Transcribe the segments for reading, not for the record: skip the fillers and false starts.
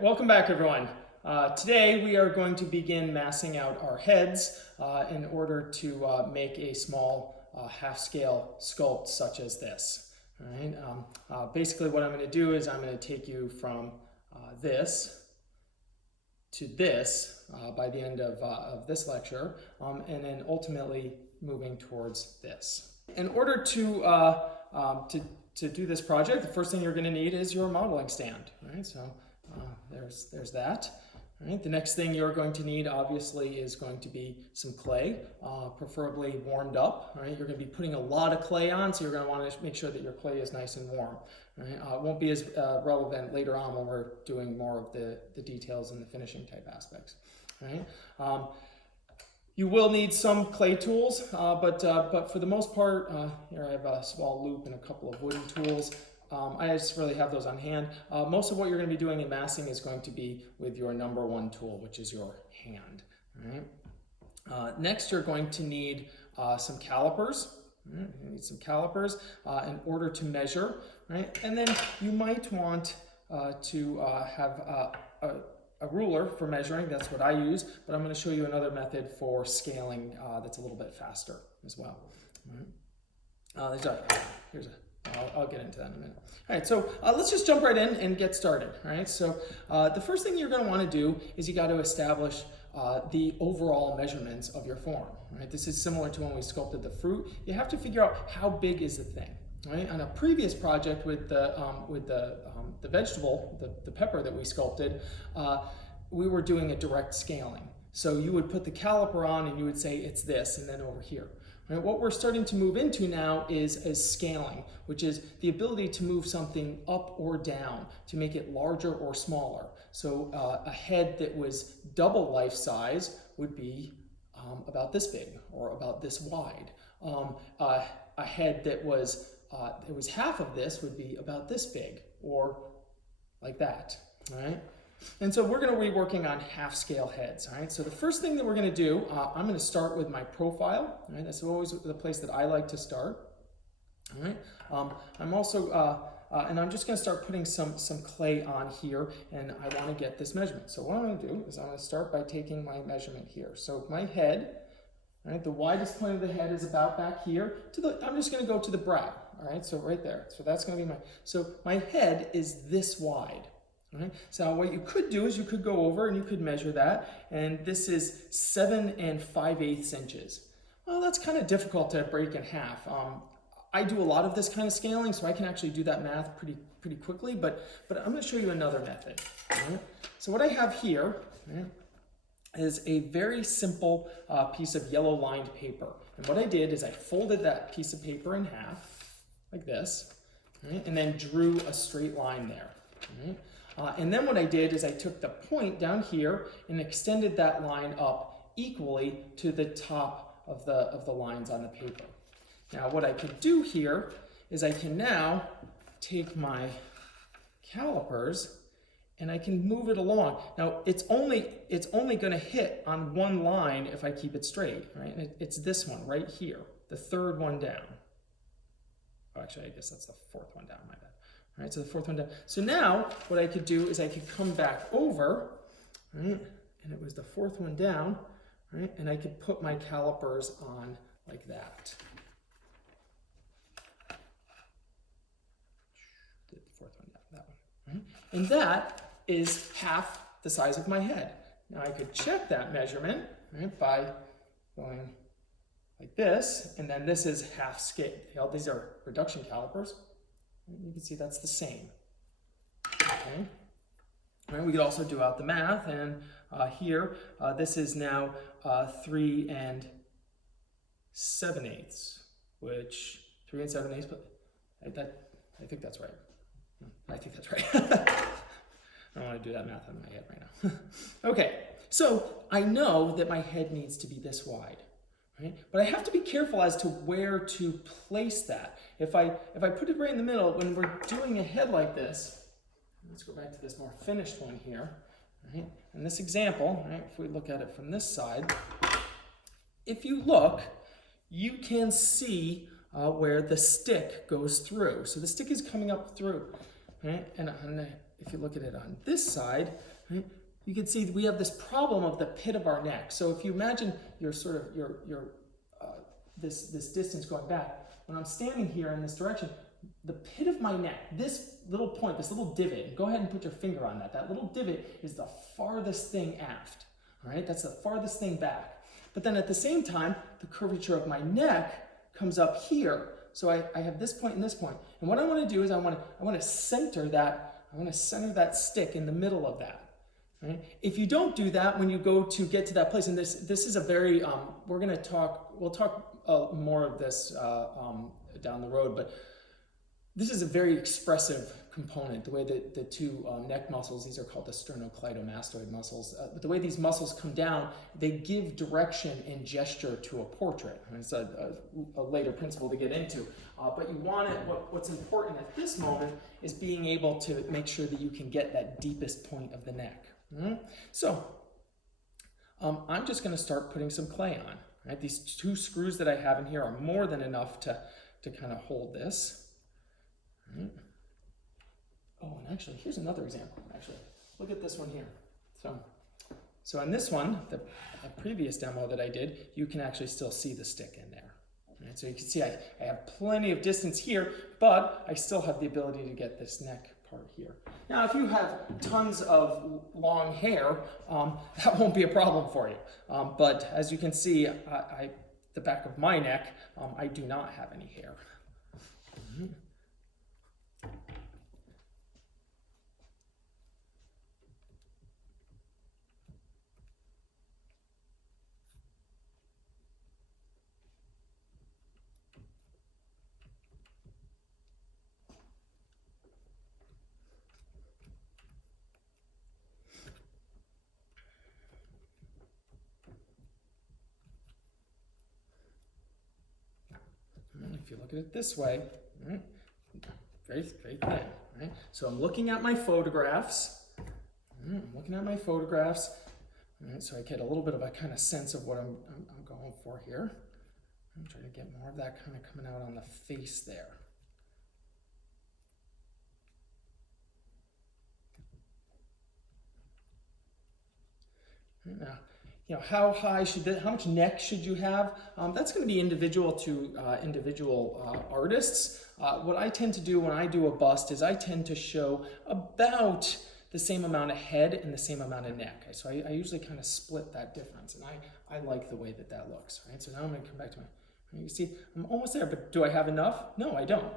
Welcome back, everyone. Today we are going to begin massing out our heads in order to make a small half-scale sculpt such as this. All right. Basically what I'm going to do is I'm going to take you from this to this by the end of this lecture, and then ultimately moving towards this. In order to do this project, the first thing you're going to need is your modeling stand. Right? So there's that. All right. The next thing you're going to need, obviously, is going to be some clay, preferably warmed up. All right. You're going to be putting a lot of clay on, so you're going to want to make sure that your clay is nice and warm. All right. It won't be as relevant later on when we're doing more of the details and the finishing type aspects. All right. You will need some clay tools, but for the most part, here I have a small loop and a couple of wooden tools. I just really have those on hand. Most of what you're going to be doing in massing is going to be with your number one tool, which is your hand. All right. Next, you're going to need some calipers. Right. You need some calipers in order to measure. Right. And then you might want to have a ruler for measuring. That's what I use, but I'm going to show you another method for scaling that's a little bit faster as well. All right. I'll get into that in a minute. All right, so let's just jump right in and get started. All right, so the first thing you're going to want to do is you got to establish the overall measurements of your form. Right, this is similar to when we sculpted the fruit. You have to figure out how big is the thing. Right, on a previous project with the vegetable, the pepper that we sculpted, we were doing a direct scaling. So you would put the caliper on and you would say it's this, and then over here. Right, what we're starting to move into now is scaling, which is the ability to move something up or down to make it larger or smaller. So a head that was double life size would be about this big or about this wide. A head that was half of this would be about this big or like that. All right. And so we're going to be working on half-scale heads. All right. So the first thing that we're going to do, I'm going to start with my profile. All right. That's always the place that I like to start. All right. I'm also and I'm just going to start putting some clay on here, and I want to get this measurement. So what I'm going to do is I'm going to start by taking my measurement here. So my head, all right, the widest point of the head is about back here. I'm just going to go to the brow. All right. So right there. So that's going to be my head is this wide. Right. So what you could do is you could go over and you could measure that, and this is 7 5/8 inches. Well, that's kind of difficult to break in half. I do a lot of this kind of scaling, so I can actually do that math pretty quickly, but I'm going to show you another method. Right. So what I have here is a very simple piece of yellow lined paper. And what I did is I folded that piece of paper in half, like this, right, and then drew a straight line there. Right. And then what I did is I took the point down here and extended that line up equally to the top of the lines on the paper. Now what I could do here is I can now take my calipers and I can move it along. Now it's only going to hit on one line if I keep it straight, right? And it's this one right here, the third one down. Oh, actually, I guess that's the fourth one down, my bad. All right, so the fourth one down. So now what I could do is I could come back over, right, and it was the fourth one down, right, and I could put my calipers on like that. Did the fourth one down, that one, right? And that is half the size of my head. Now I could check that measurement, right, by going like this, and then this is half scale. These are reduction calipers. You can see that's the same. Okay. All right, we could also do out the math, and here this is now 3 7/8, which 3 7/8. But I think that's right. I think that's right. I don't want to do that math in my head right now. Okay, so I know that my head needs to be this wide. Right? But I have to be careful as to where to place that. If I put it right in the middle, when we're doing a head like this, let's go back to this more finished one here. Right? In this example, right, if we look at it from this side, if you look, you can see where the stick goes through. So the stick is coming up through, right? And if you look at it on this side, right, you can see we have this problem of the pit of our neck. So if you imagine your sort of this distance going back, when I'm standing here in this direction, the pit of my neck, this little point, this little divot, go ahead and put your finger on that. That little divot is the farthest thing aft, all right? That's the farthest thing back. But then at the same time, the curvature of my neck comes up here. So I have this point and this point. And what I want to do is I want to center that stick in the middle of that. Right? If you don't do that when you go to get to that place, and this is a very, we'll talk more of this down the road, but this is a very expressive component, the way that the two neck muscles, these are called the sternocleidomastoid muscles, the way these muscles come down, they give direction and gesture to a portrait. And it's a later principle to get into. But you want it, what's important at this moment is being able to make sure that you can get that deepest point of the neck. Right? So I'm just going to start putting some clay on. Right? These two screws that I have in here are more than enough to kind of hold this. Right? Oh, and actually, here's another example. Actually, look at this one here. So in this one, the previous demo that I did, you can actually still see the stick in there. Right? So you can see I have plenty of distance here, but I still have the ability to get this neck part here. Now, if you have tons of long hair, that won't be a problem for you. But as you can see, the back of my neck, I do not have any hair. Mm-hmm. If you look at it this way, right, very, very thin, right? So I'm looking at my photographs, right, right, so I get a little bit of a kind of sense of what I'm going for here. I'm trying to get more of that kind of coming out on the face there. Right, now, you know, how much neck should you have? That's going to be individual to individual artists. What I tend to do when I do a bust is I tend to show about the same amount of head and the same amount of neck. So I usually kind of split that difference, and I like the way that looks. Right. So now I'm going to come back to my. You see, I'm almost there, but do I have enough? No, I don't.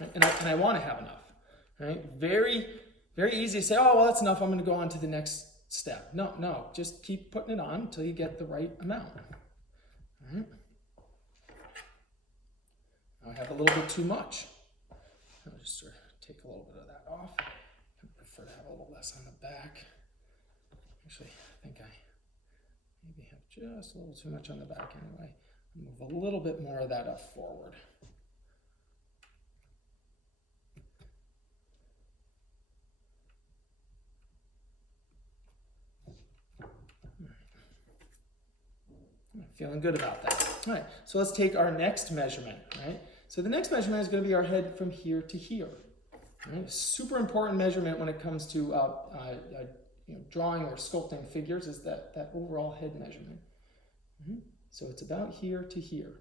Right? And I want to have enough. Right. Very, very easy to say, oh well, that's enough. I'm going to go on to the next step. No, just keep putting it on until you get the right amount. All right. Now I have a little bit too much. I'll just sort of take a little bit of that off. I prefer to have a little less on the back. Actually, I think I maybe have just a little too much on the back anyway. Move a little bit more of that up forward. Feeling good about that. All right, so let's take our next measurement, right? So the next measurement is going to be our head from here to here. Right? Super important measurement when it comes to drawing or sculpting figures is that overall head measurement. Mm-hmm. So it's about here to here.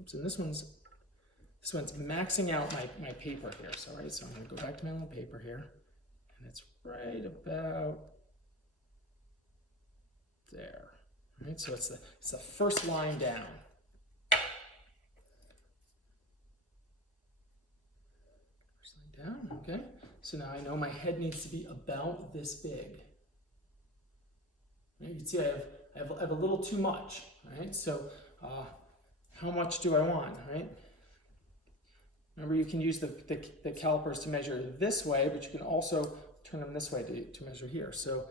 Oops, and this one's maxing out my paper here. So I'm going to go back to my little paper here, and it's right about there. Right? So it's the first line down. First line down, okay. So now I know my head needs to be about this big. Right? You can see I have a little too much, right? So how much do I want, right? Remember, you can use the calipers to measure this way, but you can also turn them this way to measure here. So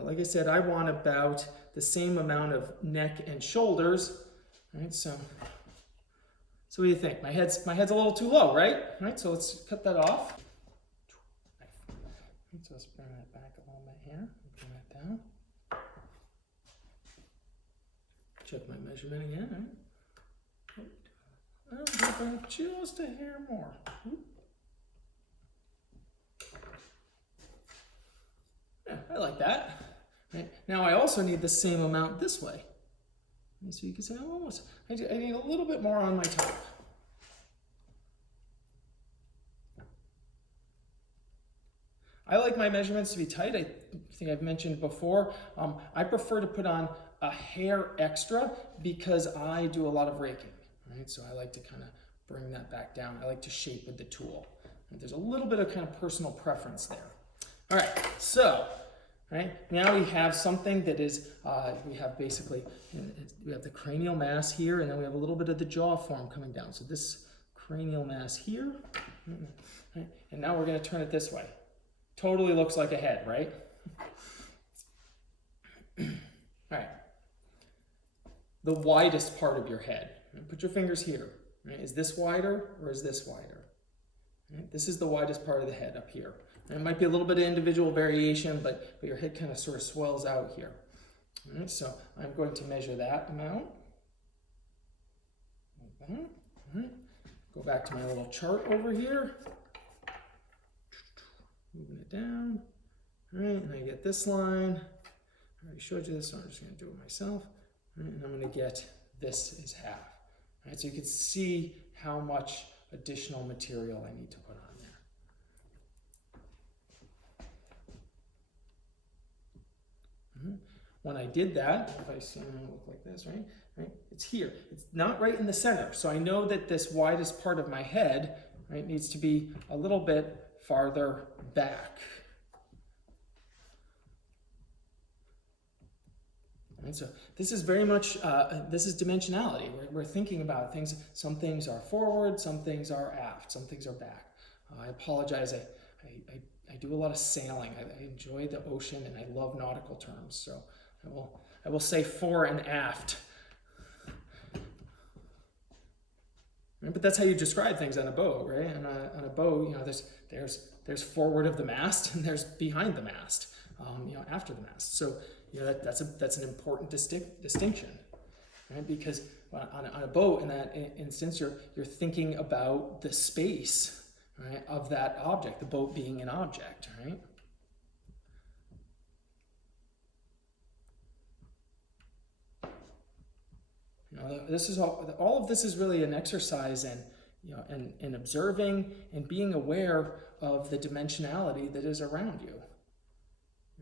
like I said, I want about the same amount of neck and shoulders, right? So what do you think? My head's a little too low, right? Right. So let's cut that off. So let's bring that back a little bit here. Bring that down. Check my measurement again. Right? I'm going to bring it just a hair more. I like that. Right? Now I also need the same amount this way. And so you can say, oh, I need a little bit more on my top. I like my measurements to be tight. I think I've mentioned before. I prefer to put on a hair extra because I do a lot of raking, right? So I like to kind of bring that back down. I like to shape with the tool. And there's a little bit of kind of personal preference there. All right, so right now we have something that is, we have basically, we have the cranial mass here, and then we have a little bit of the jaw form coming down. So this cranial mass here, right? And now we're going to turn it this way. Totally looks like a head, right? All right. The widest part of your head. Put your fingers here. Right? Is this wider or is this wider? Right? This is the widest part of the head up here. And it might be a little bit of individual variation, but your head kind of sort of swells out here. All right, so I'm going to measure that amount. Like that. All right. Go back to my little chart over here. Moving it down. All right, and I get this line. I already showed you this, so I'm just going to do it myself. All right, and I'm going to get this is half. All right, so you can see how much additional material I need to put on there. When I did that, if I see it look like this, right? It's here. It's not right in the center. So I know that this widest part of my head, right, needs to be a little bit farther back. Right, so this is very much, this is dimensionality. We're thinking about things. Some things are forward, some things are aft, some things are back. I apologize, I do a lot of sailing. I enjoy the ocean and I love nautical terms. So I will say fore and aft. Right, but that's how you describe things on a boat, right? On a boat, you know, there's forward of the mast and there's behind the mast, you know, after the mast. So you know that's an important distinction, right? Because on a boat, in that instance, you're thinking about the space, right, of that object, the boat being an object, right? You know, this is all of this is really an exercise in, you know, in observing and being aware of the dimensionality that is around you.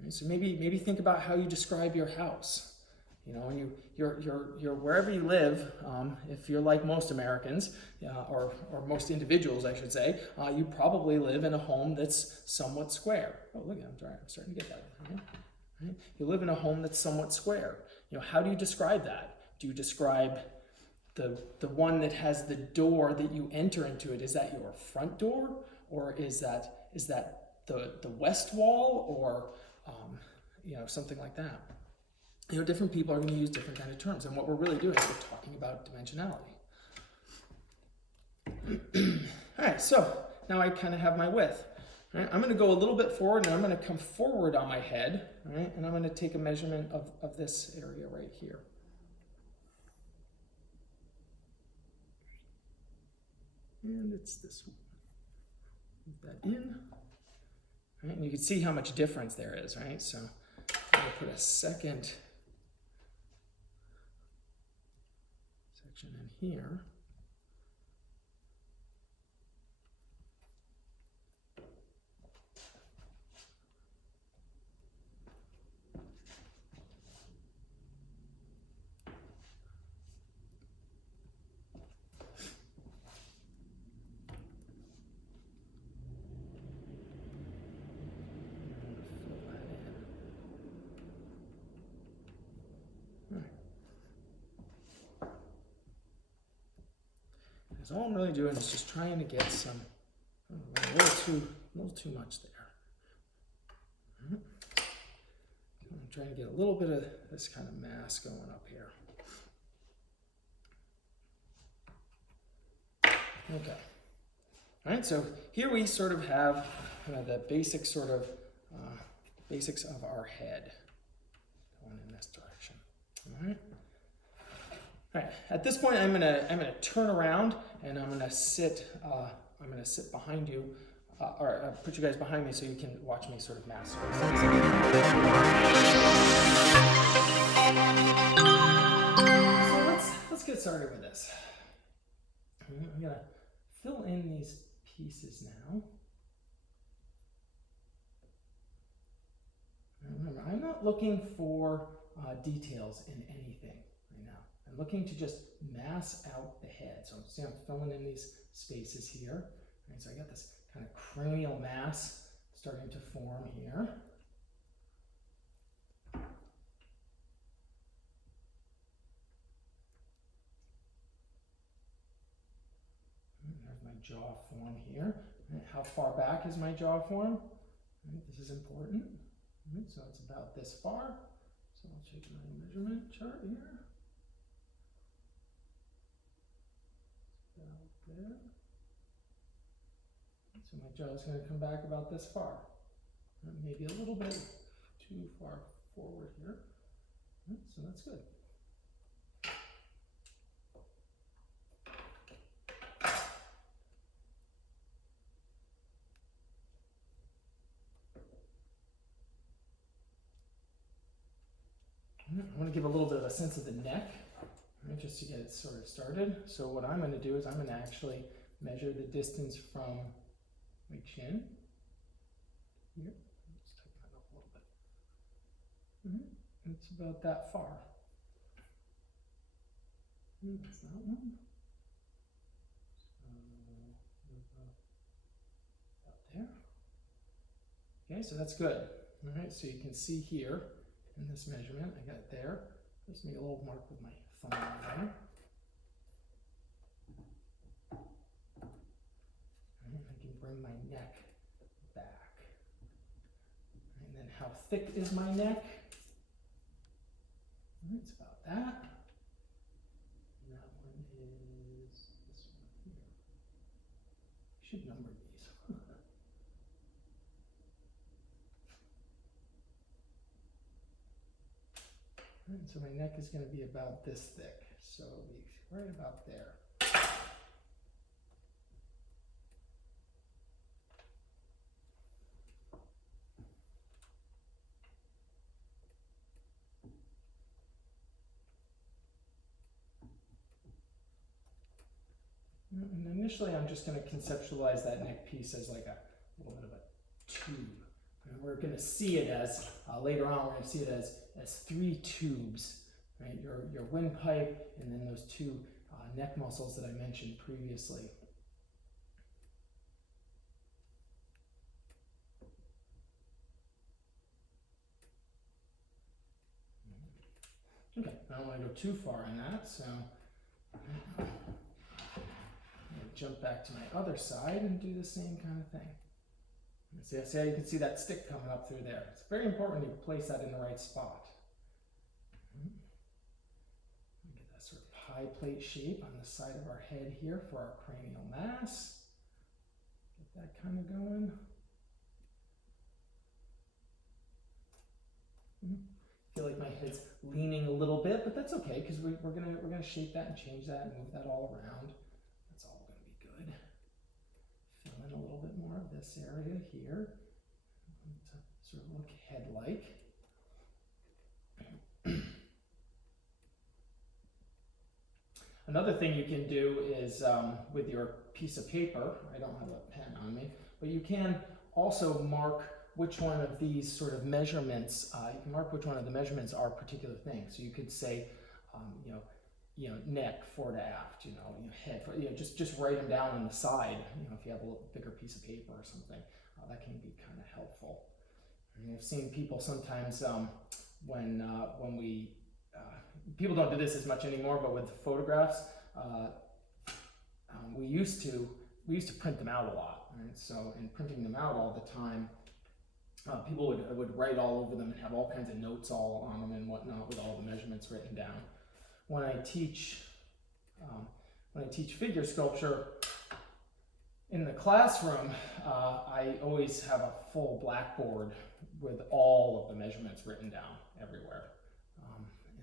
Right? So maybe think about how you describe your house. You know, when you're wherever you live, if you're like most Americans, or most individuals, I should say, you probably live in a home that's somewhat square. Oh, look, I'm starting to get that. Right? You live in a home that's somewhat square. You know, how do you describe that? Do you describe the one that has the door that you enter into it? Is that your front door, or is that the west wall, or you know, something like that? You know, different people are going to use different kind of terms, and what we're really doing is we're talking about dimensionality. All right, so now I kind of have my width. Right? I'm going to go a little bit forward, and I'm going to come forward on my head, right? And I'm going to take a measurement of this area right here. And it's this one. Move that in. Right? And you can see how much difference there is, right? So I'm going to put a second section in here. Because all I'm really doing is just trying to get some, a little too much there. I'm trying to get a little bit of this kind of mass going up here. Okay. All right, so here we sort of have the basic sort of basics of our head going in this direction. All right. All right. At this point, I'm gonna turn around and I'm gonna sit behind you or put you guys behind me so you can watch me sort of mask. So let's get started with this. I'm gonna fill in these pieces now. Remember, I'm not looking for details in anything right now. I'm looking to just mass out the head. So see, I'm filling in these spaces here. Right, so I got this kind of cranial mass starting to form here. There's my jaw form here. Right, how far back is my jaw form? Right, this is important. Right, so it's about this far. So I'll check my measurement chart here. About there. So my jaw is going to come back about this far. Maybe a little bit too far forward here. Right, so that's good. I want to give a little bit of a sense of the neck, right, just to get it sort of started. So what I'm going to do is I'm going to actually measure the distance from my chin here. Let's tighten that up a little bit. It's about that far. That's that one. So about there. Okay, so that's good. All right, so you can see here in this measurement, I got it there. Just make a little mark with my thumb there. And I can bring my neck back. And then how thick is my neck? It's about that. And that one is this one here. I should number these. Right, so my neck is going to be about this thick, so it'll be right about there. And initially I'm just going to conceptualize that neck piece as like a little bit of a tube. And we're going to see it as, later on we're going to see it as three tubes, right? Your windpipe and then those two neck muscles that I mentioned previously. Okay, I don't want to go too far in that, so I'm going to jump back to my other side and do the same kind of thing. See how you can see that stick coming up through there. It's very important to place that in the right spot. Get that sort of pie plate shape on the side of our head here for our cranial mass. Get that kind of going. Feel like my head's leaning a little bit, but that's okay because we're gonna shape that and change that and move that all around. That's all gonna be good. Fill in a little bit more of this area here to sort of look head-like. Another thing you can do is with your piece of paper, I don't have a pen on me, but you can also mark which one of these sort of measurements, you can mark which one of the measurements are particular things. So you could say, neck fore to aft, head, just write them down on the side, if you have a little bigger piece of paper or something, that can be kind of helpful. I mean, I've seen people sometimes when we, people don't do this as much anymore, but with photographs, we used to print them out a lot, right? So in printing them out all the time, people would write all over them and have all kinds of notes all on them and whatnot with all the measurements written down. When I teach figure sculpture in the classroom, I always have a full blackboard with all of the measurements written down everywhere,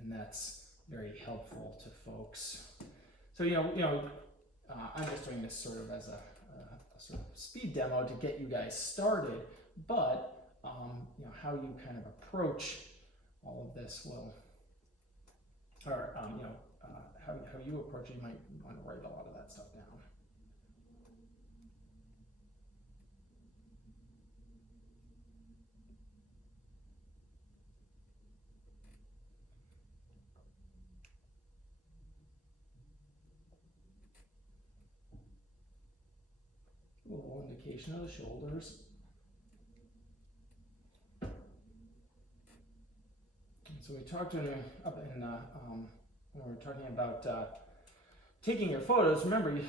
and that's very helpful to folks. So I'm just doing this sort of as a sort of speed demo to get you guys started, but you know, how you kind of approach all of this will, or you know, how you approach it, you might want to write a lot of that stuff down. A little indication of the shoulders. So we talked up in when we were talking about taking your photos. Remember, you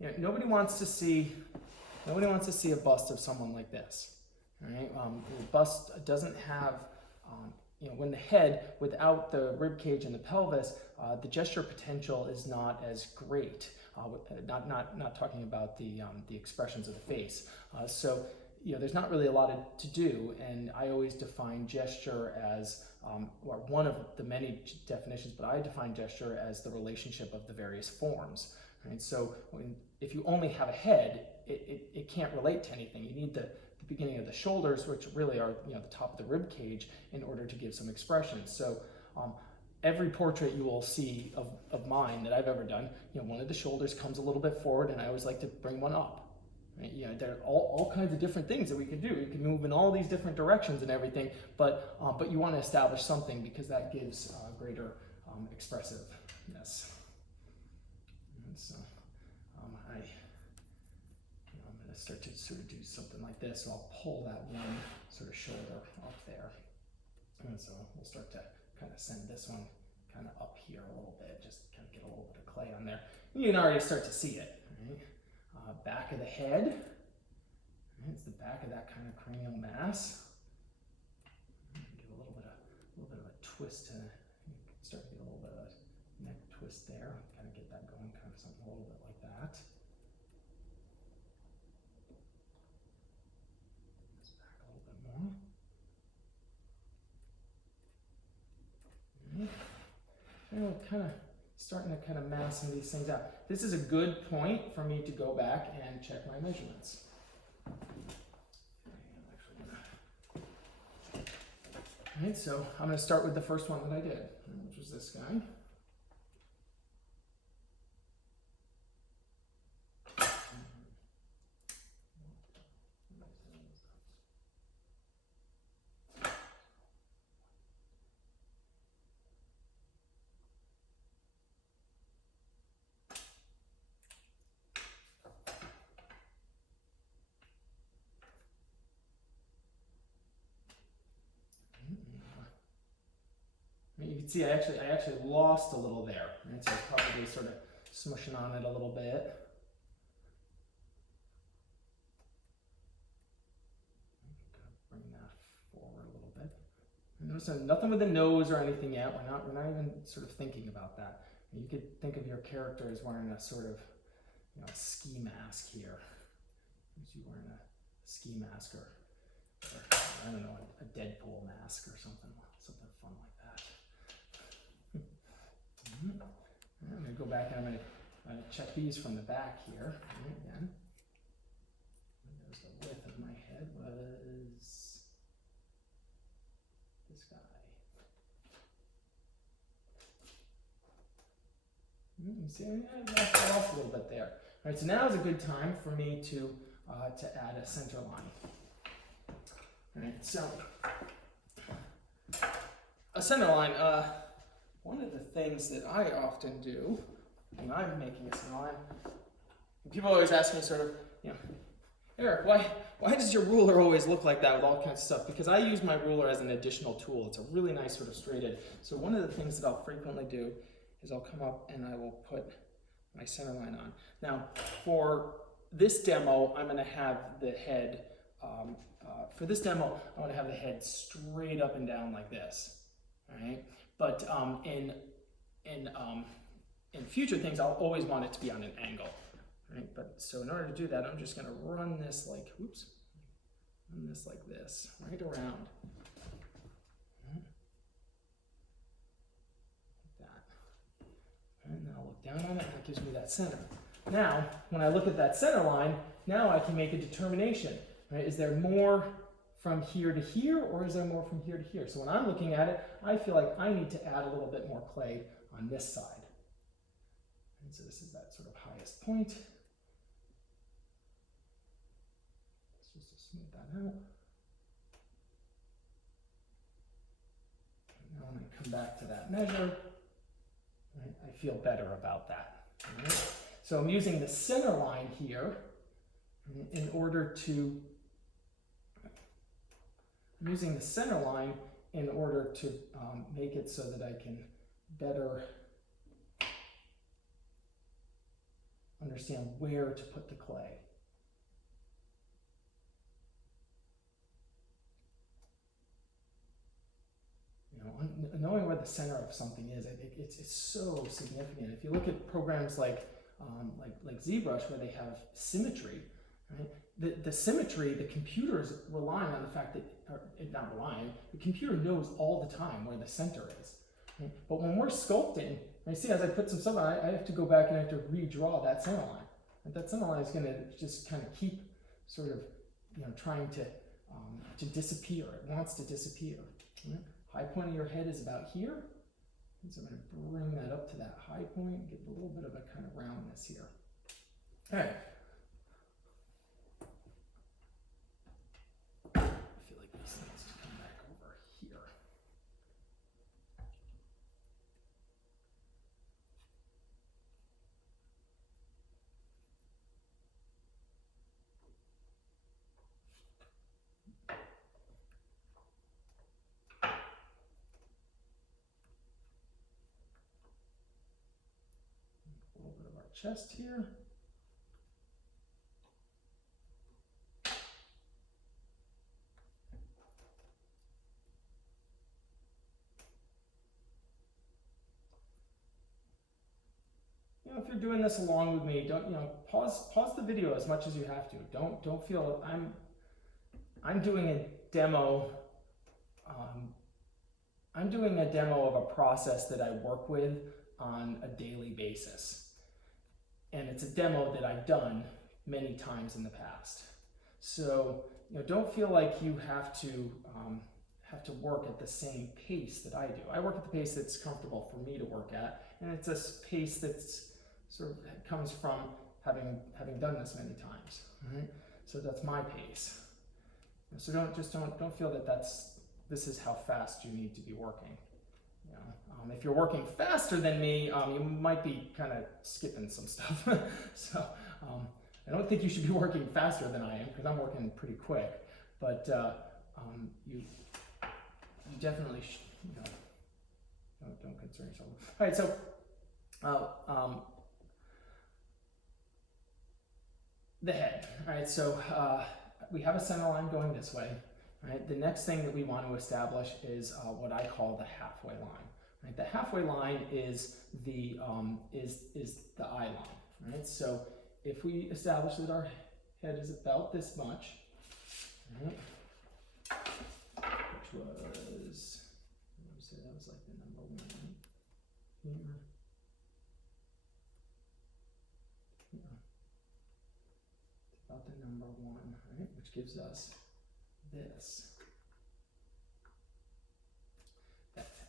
know, nobody wants to see a bust of someone like this. Right? The bust doesn't have, you know, when the head without the rib cage and the pelvis, the gesture potential is not as great. Not talking about the expressions of the face. So you know, there's not really a lot to do, and I always define gesture as, or one of the many definitions, but I define gesture as the relationship of the various forms. Right? So if you only have a head, it can't relate to anything. You need the beginning of the shoulders, which really are, you know, the top of the rib cage, in order to give some expression. So every portrait you will see of mine that I've ever done, you know, one of the shoulders comes a little bit forward, and I always like to bring one up. Right? You know, there are all kinds of different things that we can do. You can move in all these different directions and everything, but you want to establish something, because that gives greater expressiveness. And so I'm going to start to sort of do something like this. So I'll pull that one sort of shoulder up there, and so we'll start to kind of send this one kind of up here a little bit, just kind of get a little bit of clay on there. You can already start to see it. Right? Back of the head. Right? It's the back of that kind of cranial mass. Give a little bit of a twist to, start to get a little bit of a neck twist there. Kind of get that going, kind of something a little bit like that. Just back a little bit more. And we're kind of starting to kind of mass some of these things out. This is a good point for me to go back and check my measurements. All right, so I'm going to start with the first one that I did, which was this guy. You can see I actually lost a little there, right? So I was probably sort of smushing on it a little bit. Bring that forward a little bit. Notice nothing with the nose or anything yet. We're not even sort of thinking about that. You could think of your character as wearing a sort of, you know, a ski mask here. Is you wearing a ski mask, or I don't know, a Deadpool mask or something fun like that. I'm going to go back and I'm going to check these from the back here. Right, again. There's the width of my head was this guy. You see, I lost a little bit there. All right, so now is a good time for me to add a center line. All right, so a center line. One of the things that I often do when I'm making a center line, people always ask me sort of, you know, Eric, why does your ruler always look like that with all kinds of stuff? Because I use my ruler as an additional tool. It's a really nice sort of straight edge. So one of the things that I'll frequently do is I'll come up and I will put my center line on. Now, for this demo, I'm going to have the head, for this demo, I want to have the head straight up and down like this. All right, but in future things, I'll always want it to be on an angle. Right, but so in order to do that, I'm just going to run this like, run this like this, right around. Like that. And then I'll look down on it, and that gives me that center. Now, when I look at that center line, now I can make a determination, right? Is there more from here to here, or is there more from here to here? So when I'm looking at it, I feel like I need to add a little bit more clay on this side. And so this is that sort of highest point. Just to smooth that out. Now I'm going to come back to that measure. Right? I feel better about that. Right? So I'm using the center line here in order to make it so that I can better understand where to put the clay. You know, knowing where the center of something is, I think it's so significant. If you look at programs like ZBrush, where they have symmetry, right? The symmetry, the computer is relying on the fact that, or not relying, the computer knows all the time where the center is. Right? But when we're sculpting, I see as I put some stuff on, I have to go back and I have to redraw that center line. And that center line is going to just kind of keep sort of, you know, trying to disappear. It wants to disappear. Right? High point of your head is about here. And so I'm going to bring that up to that high point, get a little bit of a kind of roundness here. All right. I feel like this needs to come back over here. A little bit of our chest here. You know, if you're doing this along with me, don't, you know, pause the video as much as you have to. Don't feel I'm doing a demo. I'm doing a demo of a process that I work with on a daily basis, and it's a demo that I've done many times in the past. So, you know, don't feel like you have to work at the same pace that I do. I work at the pace that's comfortable for me to work at, and it's a pace that's sort of comes from having done this many times. Right? So that's my pace. So don't feel that this is how fast you need to be working. You know, if you're working faster than me, you might be kind of skipping some stuff. So I don't think you should be working faster than I am, because I'm working pretty quick. But you definitely should, you know, don't concern yourself. All right, so the head. All right, so we have a center line going this way. Right? The next thing that we want to establish is what I call the halfway line. Right? The halfway line is the eye line. Right? So if we establish that our head is about this much, right? Which was, let me say that was like the number 1 here. About the number 1, right? Which gives us this.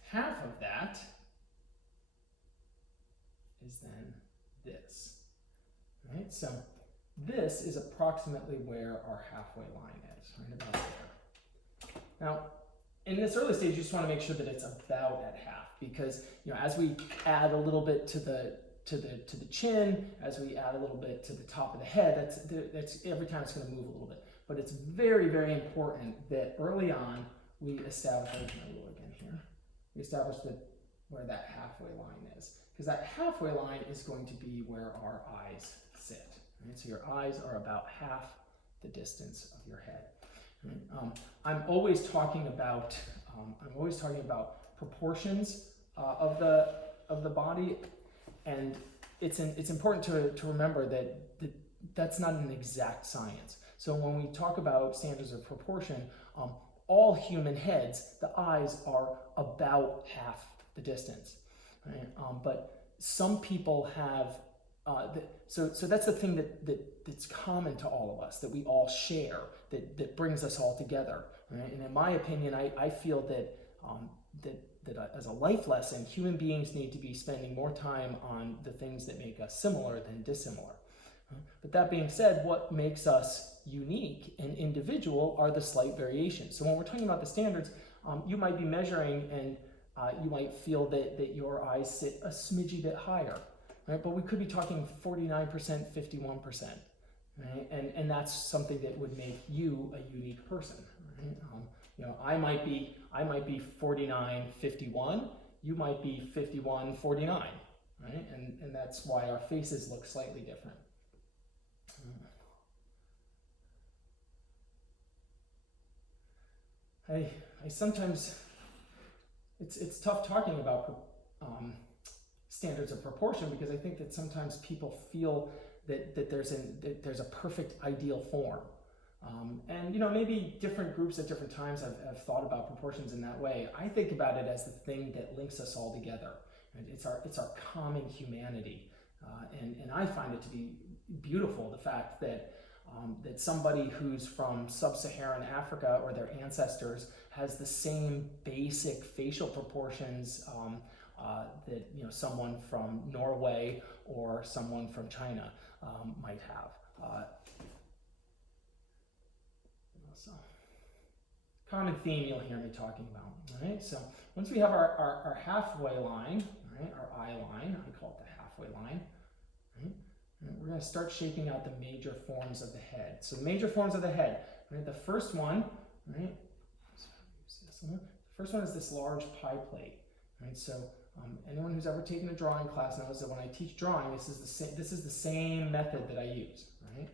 Half of that is then this, right? So this is approximately where our halfway line is, right about there. Now, in this early stage, you just want to make sure that it's about at half, because, you know, as we add a little bit to the chin, as we add a little bit to the top of the head, that's every time it's going to move a little bit. But it's very, very important that early on we establish, we establish where that halfway line is, because that halfway line is going to be where our eyes sit. Right? So your eyes are about half the distance of your head. Right? I'm always talking about proportions of the body. And it's important to remember that that's not an exact science. So when we talk about standards of proportion, all human heads, the eyes are about half the distance. Right? But some people have So that's the thing that's common to all of us, that we all share, that brings us all together. Right? And in my opinion, I feel that as a life lesson, human beings need to be spending more time on the things that make us similar than dissimilar. But that being said, what makes us unique and individual are the slight variations. So when we're talking about the standards, you might be measuring and you might feel that your eyes sit a smidgy bit higher, right? But we could be talking 49%, 51%, right? And that's something that would make you a unique person, right? You know, I might be 49, 51, you might be 51, 49, right? And that's why our faces look slightly different. I sometimes, it's tough talking about standards of proportion, because I think that sometimes people feel that there's a perfect ideal form. And you know, maybe different groups at different times have thought about proportions in that way. I think about it as the thing that links us all together. Right? It's our common humanity, and I find it to be beautiful, the fact that that somebody who's from sub-Saharan Africa or their ancestors has the same basic facial proportions that, you know, someone from Norway or someone from China might have. So, common theme you'll hear me talking about. Right? So once we have our halfway line, right, our eye line, I call it the halfway line. Right? We're going to start shaping out the major forms of the head. So the major forms of the head, right? The first one, right? The first one is this large pie plate, right? So anyone who's ever taken a drawing class knows that when I teach drawing, this is the same method that I use, right?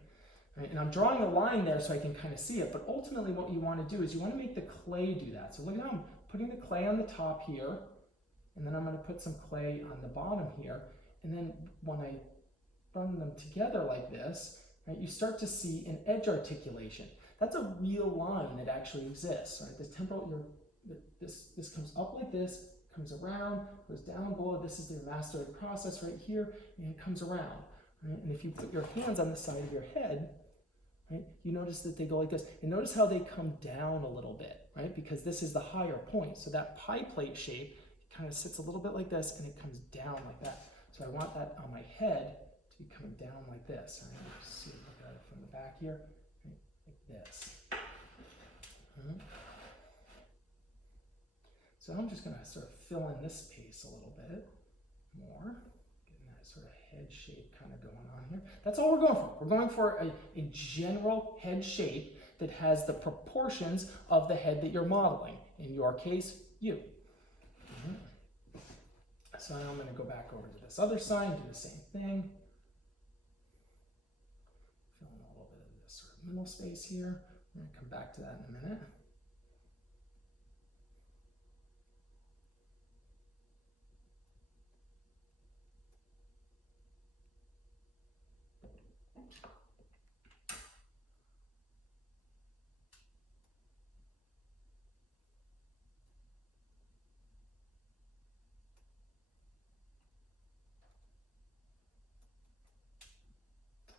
Right? And I'm drawing a line there so I can kind of see it, but ultimately what you want to do is you want to make the clay do that. So look at how I'm putting the clay on the top here, and then I'm going to put some clay on the bottom here, and then when I run them together like this, right, you start to see an edge articulation. That's a real line that actually exists. Right? This temporal, this comes up like this, comes around, goes down below. This is the mastoid process right here, and it comes around. Right? And if you put your hands on the side of your head, right, you notice that they go like this. And notice how they come down a little bit, right? Because this is the higher point. So that pie plate shape kind of sits a little bit like this, and it comes down like that. So I want that on my head to be coming down like this. All right? See, look at it from the back here, right? Like this. Right? So I'm just going to sort of fill in this space a little bit more, getting that sort of head shape kind of going on here. That's all we're going for. We're going for a general head shape that has the proportions of the head that you're modeling. In your case, you. Right? So now I'm going to go back over to this other side and do the same thing. Fill in a little bit of this sort of middle space here. I'm going to come back to that in a minute.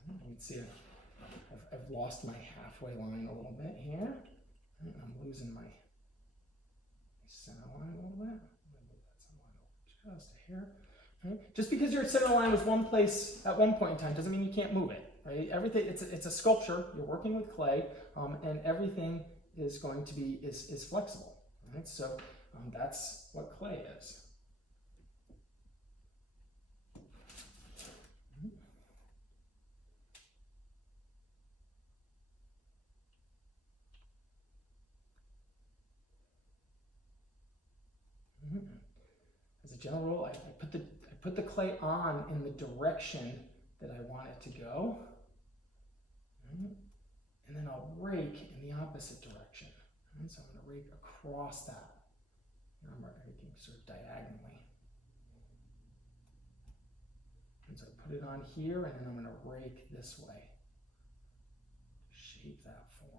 You can see I've lost my halfway line a little bit here. I'm losing my center line a little bit. I'm going to move that center line over just a hair. Right? Just because your center line was one place at one point in time doesn't mean you can't move it. Right? Everything, it's a sculpture. You're working with clay, and everything is going to be is flexible. Right? So that's what clay is. As a general rule, I put the clay on in the direction that I want it to go, right? And then I'll rake in the opposite direction. Right? So I'm going to rake across that. Remember, raking sort of diagonally. And so I put it on here, and then I'm going to rake this way. Shape that form.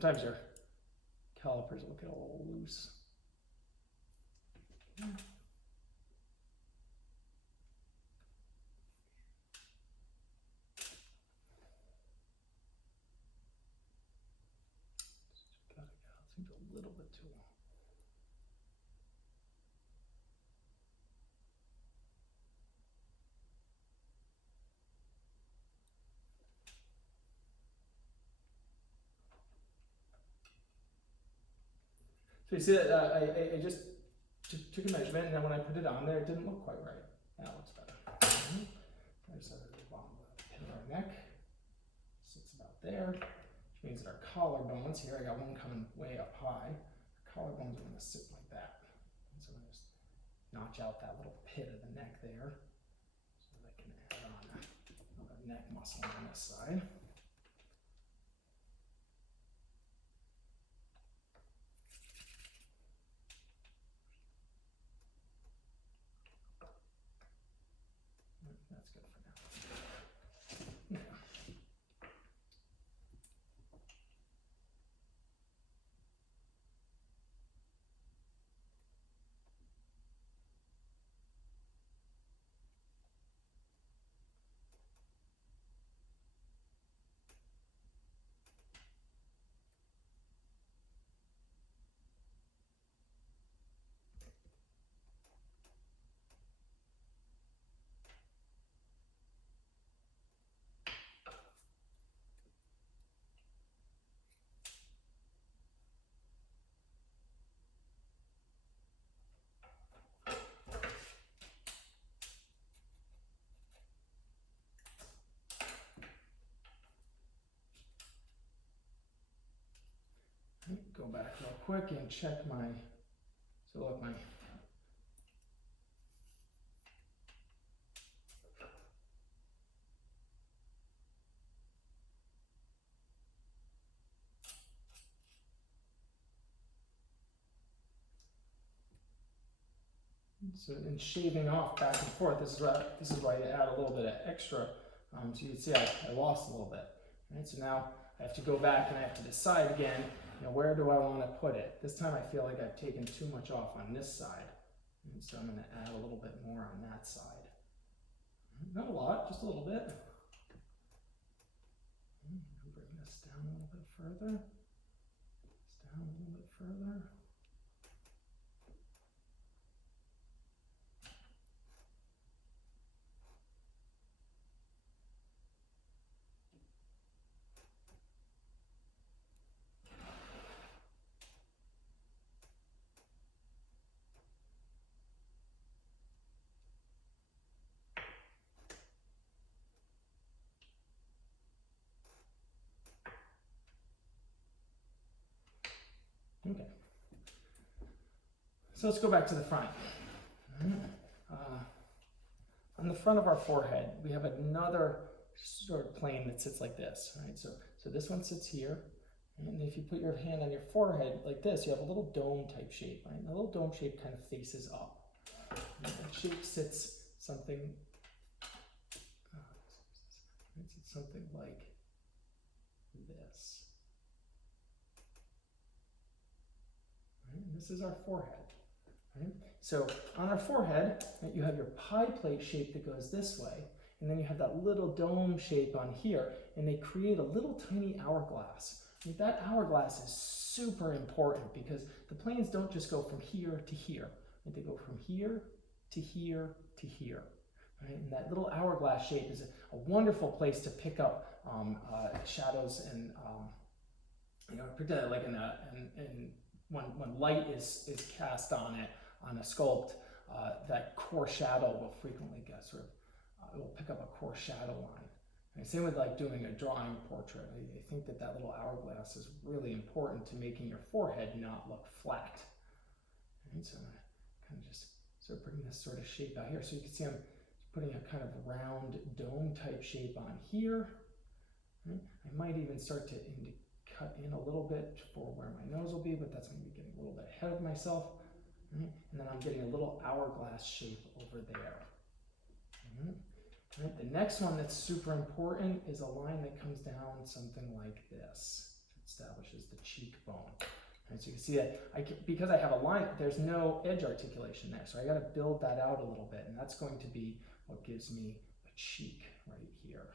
Sometimes your calipers will get a little loose. Seems a little bit too long. So you see that I just took a measurement, and then when I put it on there, it didn't look quite right. Now it looks better. I just have the bottom of the pin of our neck. Sits about there, which means that our collarbones, here I got one coming way up high, our collarbones are going to sit like that. And so I'm going to just notch out that little pit of the neck there, so that I can add on another neck muscle on this side. That's good for now. Yeah. Go back real quick and check my, so look, my so in shaving off back and forth, this is why you add a little bit of extra. So you can see I lost a little bit. Right? So now I have to go back and I have to decide again, where do I want to put it? This time I feel like I've taken too much off on this side. And so I'm going to add a little bit more on that side. Not a lot, just a little bit. Bring this down a little bit further. This down a little bit further. Okay, so let's go back to the front. On the front of our forehead, we have another sort of plane that sits like this, right? So this one sits here, and if you put your hand on your forehead like this, you have a little dome type shape, right? And the little dome shape kind of faces up. And that shape sits something, something like this. Right? And this is our forehead. Right? So on our forehead, right, you have your pie plate shape that goes this way, and then you have that little dome shape on here, and they create a little tiny hourglass. And that hourglass is super important because the planes don't just go from here to here. Right? They go from here to here to here. Right? And that little hourglass shape is a wonderful place to pick up shadows and particularly like when light is cast on it on a sculpt, that core shadow will frequently get it will pick up a core shadow line. And same with like doing a drawing portrait. I think that little hourglass is really important to making your forehead not look flat. Right? So I'm going to kind of just sort of bring this sort of shape out here. So you can see I'm putting a kind of round dome type shape on here. Right? I might even start to cut in a little bit for where my nose will be, but that's going to be getting a little bit ahead of myself. Right? And then I'm getting a little hourglass shape over there. Right? Right? The next one that's super important is a line that comes down something like this. establishes the cheekbone. And so you can see that because I have a line, there's no edge articulation there. So I got to build that out a little bit, and that's going to be what gives me a cheek right here.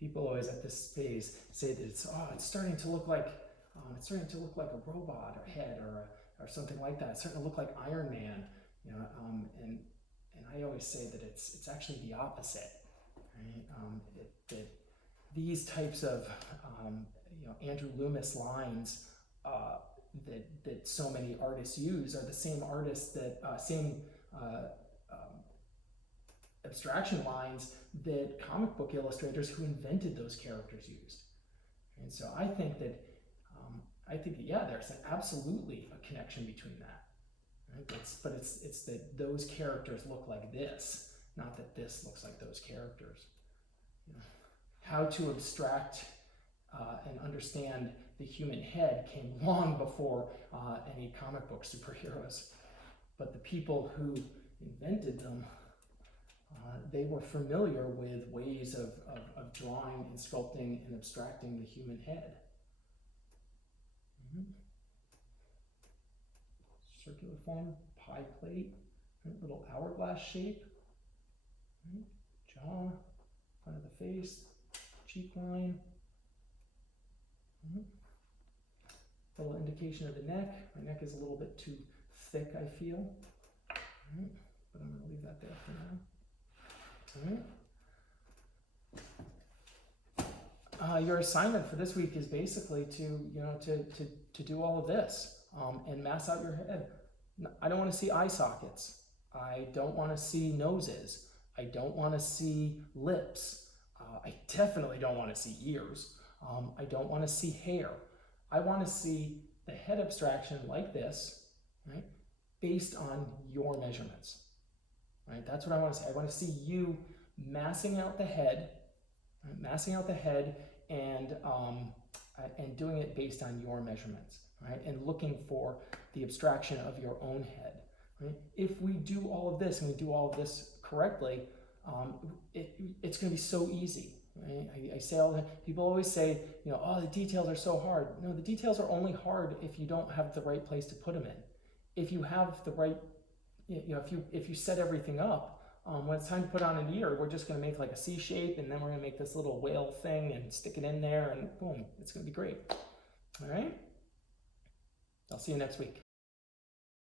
People always at this phase say that it's starting to look like a robot or head or something like that. It's starting to look like Iron Man, you know. And I always say that it's actually the opposite, right? That these types of Andrew Loomis lines that so many artists use are the same artists that abstraction lines that comic book illustrators who invented those characters used. And so I think that yeah, there's absolutely a connection between that. Right? But it's that those characters look like this, not that this looks like those characters. You know, how to abstract and understand the human head came long before any comic book superheroes. But the people who invented them, they were familiar with ways of drawing and sculpting and abstracting the human head. Circular form, pie plate, right? Little hourglass shape, right? Jaw, front of the face, cheek line. Little indication of the neck. My neck is a little bit too thick, I feel. Right? But I'm going to leave that there for now. All right. Your assignment for this week is basically to do all of this and mass out your head. I don't want to see eye sockets. I don't want to see noses. I don't want to see lips. I definitely don't want to see ears. I don't want to see hair. I want to see the head abstraction like this, right, based on your measurements. Right? That's what I want to see. I want to see you massing out the head, right? Massing out the head and doing it based on your measurements, right? And looking for the abstraction of your own head, right? If we do all of this and we do all of this correctly, it's going to be so easy. Right? I say all the people always say, the details are so hard. No, the details are only hard if you don't have the right place to put them in. If you have the right, if you set everything up, when it's time to put on an ear, we're just going to make like a C shape, and then we're going to make this little whale thing and stick it in there, and boom, it's going to be great. All right? I'll see you next week.